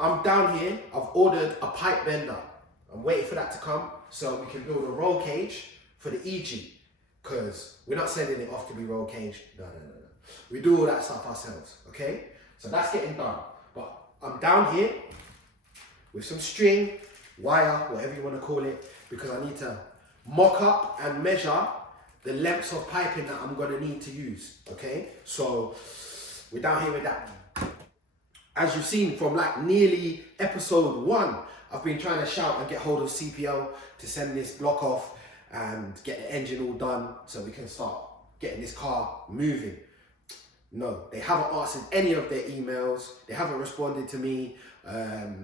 I'm down here. I've ordered a pipe bender. I'm waiting for that to come so we can build a roll cage for the EG. Because we're not sending it off to be roll caged. No. We do all that stuff ourselves, okay? So that's getting done. But I'm down here with some string, wire, whatever you want to call it, because I need to mock up and measure the lengths of piping that I'm going to need to use, okay? So we're down here with that. As you've seen from like nearly episode 1, I've been trying to shout and get hold of CPL to send this block off and get the engine all done so we can start getting this car moving. No, they haven't answered any of their emails. They haven't responded to me.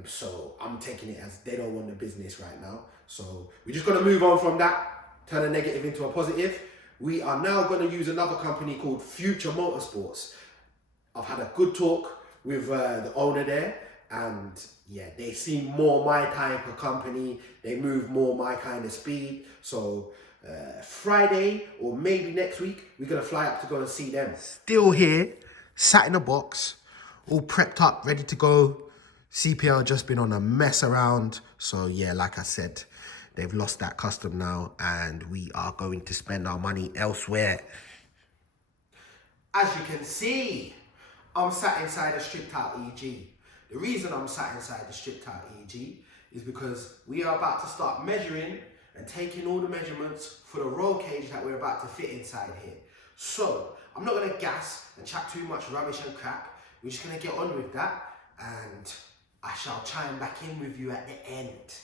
So I'm taking it as they don't want the business right now. So we're just going to move on from that, turn a negative into a positive. We are now going to use another company called Future Motorsports. I've had a good talk with the owner there, and yeah, they seem more my type of company. They move more my kind of speed. So Friday or maybe next week, we're gonna fly up to go and see them. Still here, sat in a box, all prepped up, ready to go. CPL just been on a mess around. So yeah, like I said, they've lost that custom now, and we are going to spend our money elsewhere. As you can see, I'm sat inside a stripped out EG. The reason I'm sat inside the stripped out EG is because we are about to start measuring and taking all the measurements for the roll cage that we're about to fit inside here. So I'm not gonna gas and chat too much rubbish and crap. We're just gonna get on with that, and I shall chime back in with you at the end,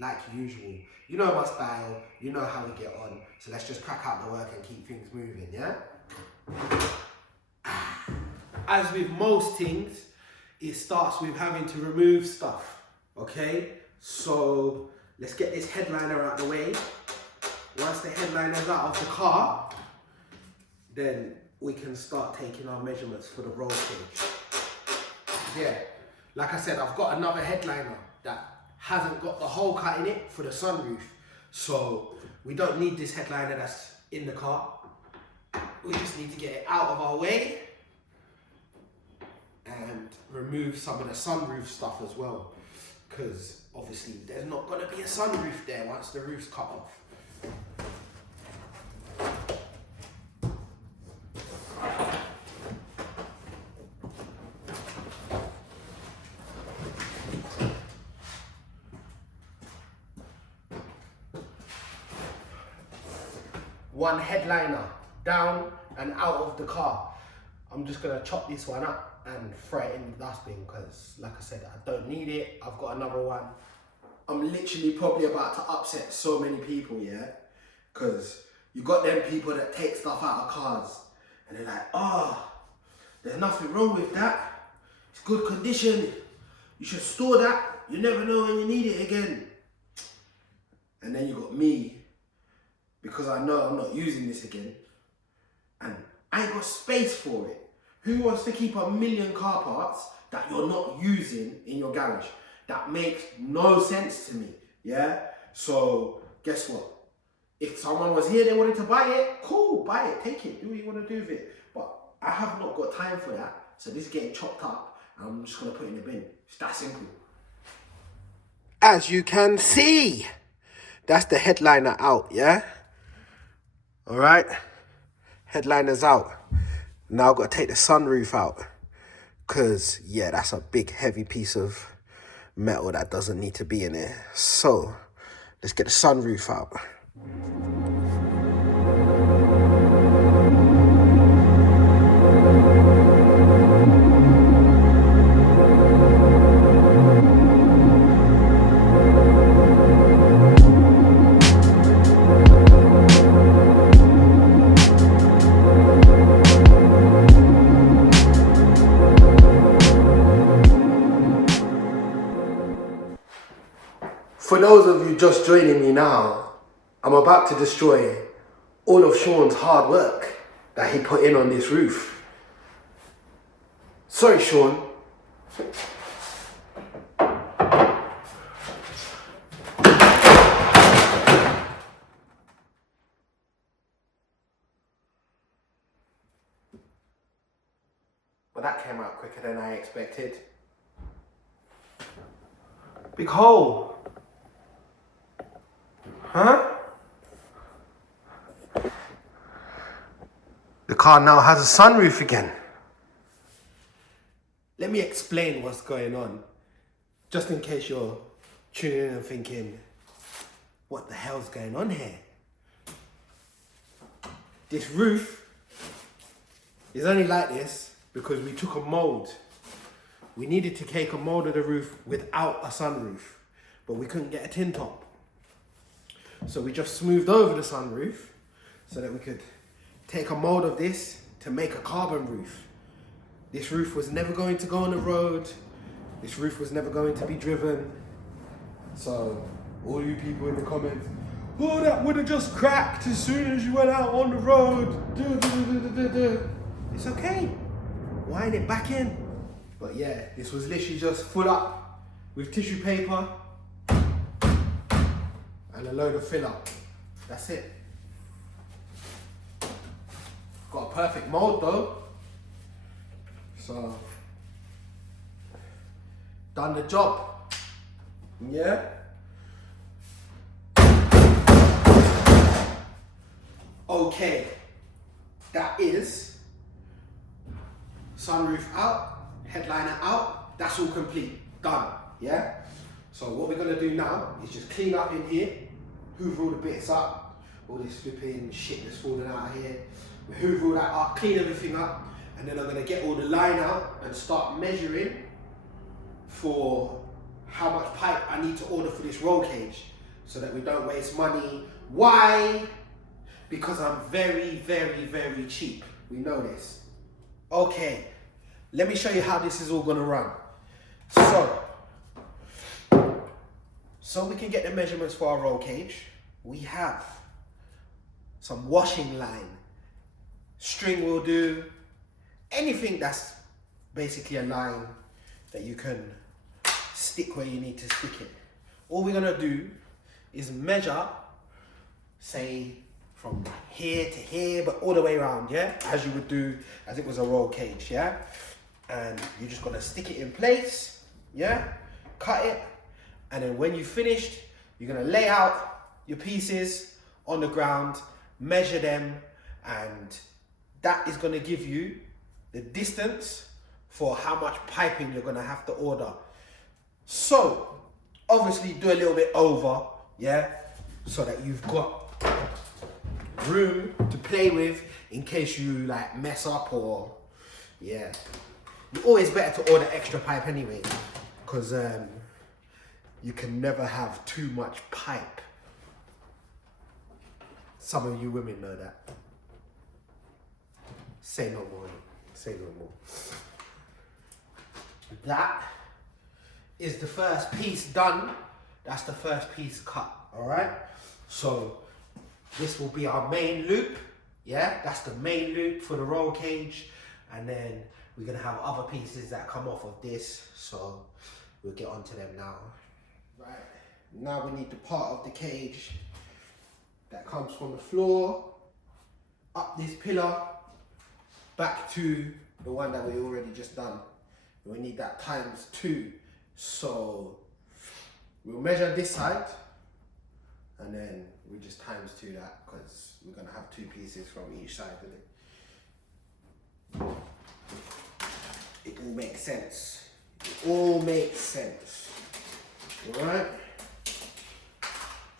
like usual. You know my style, you know how we get on. So let's just crack out the work and keep things moving, yeah? As with most things, it starts with having to remove stuff, okay? So let's get this headliner out of the way. Once the headliner's out of the car, then we can start taking our measurements for the roll cage. Yeah, like I said, I've got another headliner that hasn't got the hole cut in it for the sunroof. So we don't need this headliner that's in the car. We just need to get it out of our way and remove some of the sunroof stuff as well, because obviously there's not going to be a sunroof there once the roof's cut off. One headliner down and out of the car. I'm just going to chop this one up and throw it in the dustbin because, like I said, I don't need it. I've got another one. I'm literally probably about to upset so many people, yeah? Because you got them people that take stuff out of cars and they're like, oh, there's nothing wrong with that. It's good condition. You should store that. You never know when you need it again. And then you got me, because I know I'm not using this again and I ain't got space for it. Who wants to keep 1,000,000 car parts that you're not using in your garage? That makes no sense to me, yeah? So guess what? If someone was here, they wanted to buy it, cool, buy it, take it, do what you want to do with it. But I have not got time for that. So this is getting chopped up and I'm just gonna put it in the bin. It's that simple. As you can see, that's the headliner out, yeah? All right, headliner's out. Now I've got to take the sunroof out because, yeah, that's a big, heavy piece of metal that doesn't need to be in there. So let's get the sunroof out. For those of you just joining me now, I'm about to destroy all of Sean's hard work that he put in on this roof. Sorry, Sean. But that came out quicker than I expected. Big hole. Huh? The car now has a sunroof again. Let me explain what's going on, just in case you're tuning in and thinking, what the hell's going on here? This roof is only like this because we took a mold. We needed to take a mold of the roof without a sunroof, but we couldn't get a tin top. So we just smoothed over the sunroof so that we could take a mold of this to make a carbon roof. This roof was never going to go on the road. This roof was never going to be driven. So all you people in the comments, oh, that would have just cracked as soon as you went out on the road. It's okay. Wind it back in. But yeah, this was literally just full up with tissue paper and a load of filler. That's it. Got a perfect mold though. So, done the job. Yeah. Okay. That is sunroof out, headliner out. That's all complete. Done. Yeah. So what we're gonna do now is just clean up in here, hoover all the bits up, all this flipping shit that's falling out of here. We hoover all that up, clean everything up, and then I'm gonna get all the line out and start measuring for how much pipe I need to order for this roll cage so that we don't waste money. Why? Because I'm very, very, very cheap. We know this. Okay, let me show you how this is all gonna run. So we can get the measurements for our roll cage. We have some washing line. String will do. Anything that's basically a line that you can stick where you need to stick it. All we're gonna do is measure, say, from here to here, but all the way around, yeah? As you would do, as it was a roll cage, yeah? And you're just gonna stick it in place, yeah? Cut it, and then when you finished, you're gonna lay out your pieces on the ground, measure them, and that is gonna give you the distance for how much piping you're gonna have to order. So, obviously do a little bit over, yeah? So that you've got room to play with in case you like mess up or, yeah. It's always better to order extra pipe anyway, because you can never have too much pipe. Some of you women know that. Say no more. Say no more. That is the first piece done. That's the first piece cut, all right? So this will be our main loop, yeah? That's the main loop for the roll cage. And then we're gonna have other pieces that come off of this. So we'll get onto them now. Right, now we need the part of the cage that comes from the floor, up this pillar, back to the one that we already just done. We need that ×2. So we'll measure this side and then we just ×2 that because we're gonna have 2 pieces from each side of it. It all makes sense. It all makes sense. Alright?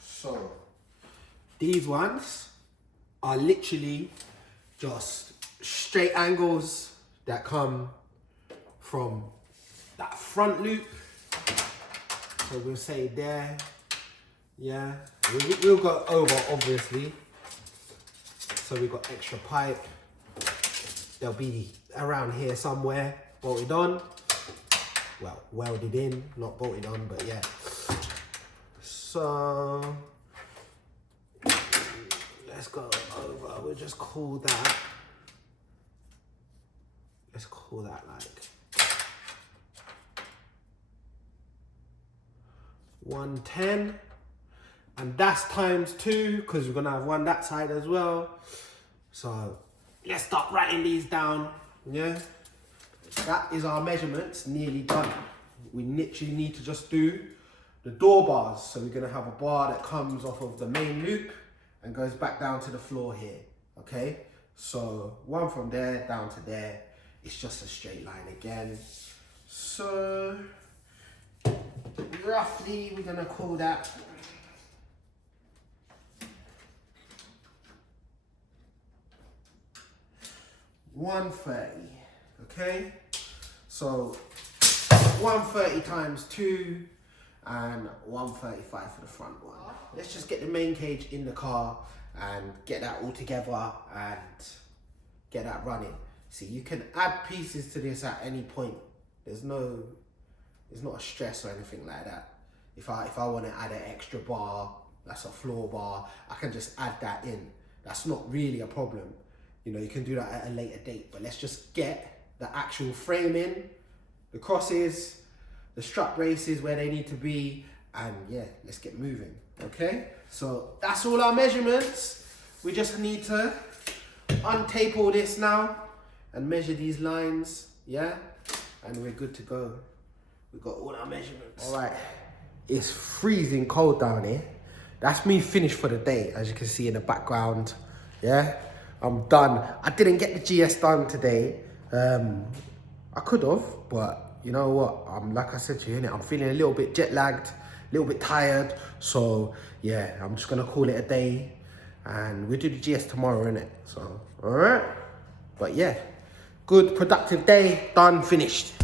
So these ones are literally just straight angles that come from that front loop. So we'll say there, yeah. We'll go over obviously. So we've got extra pipe. They'll be around here somewhere, bolted on. Well, welded in, not bolted on, but yeah. So let's go over. We'll just call that. Let's call that like 110, and that's ×2 because we're gonna have one that side as well. So let's start writing these down. Yeah, that is our measurements nearly done. We literally need to just do the door bars. So we're gonna have a bar that comes off of the main loop and goes back down to the floor here, okay? So one from there down to there, it's just a straight line again. So roughly we're gonna call that 130, okay? So 130 times 2 and 135 for the front one. Let's just get the main cage in the car and get that all together and get that running. See, you can add pieces to this at any point. There's not a stress or anything like that. If I want to add an extra bar, that's a floor bar, I can just add that in. That's not really a problem. You know, you can do that at a later date, but let's just get the actual frame in, the crosses, the strut braces where they need to be, and yeah, let's get moving, okay? So that's all our measurements. We just need to untape all this now and measure these lines, yeah? And we're good to go. We've got all our measurements. All right, it's freezing cold down here. That's me finished for the day, as you can see in the background, yeah? I'm done. I didn't get the GS done today. I could have, but you know what? Like I said to you, innit? I'm feeling a little bit jet lagged, a little bit tired. So yeah, I'm just gonna call it a day, and we'll do the GS tomorrow, innit? So, all right. But yeah, good productive day, done, finished.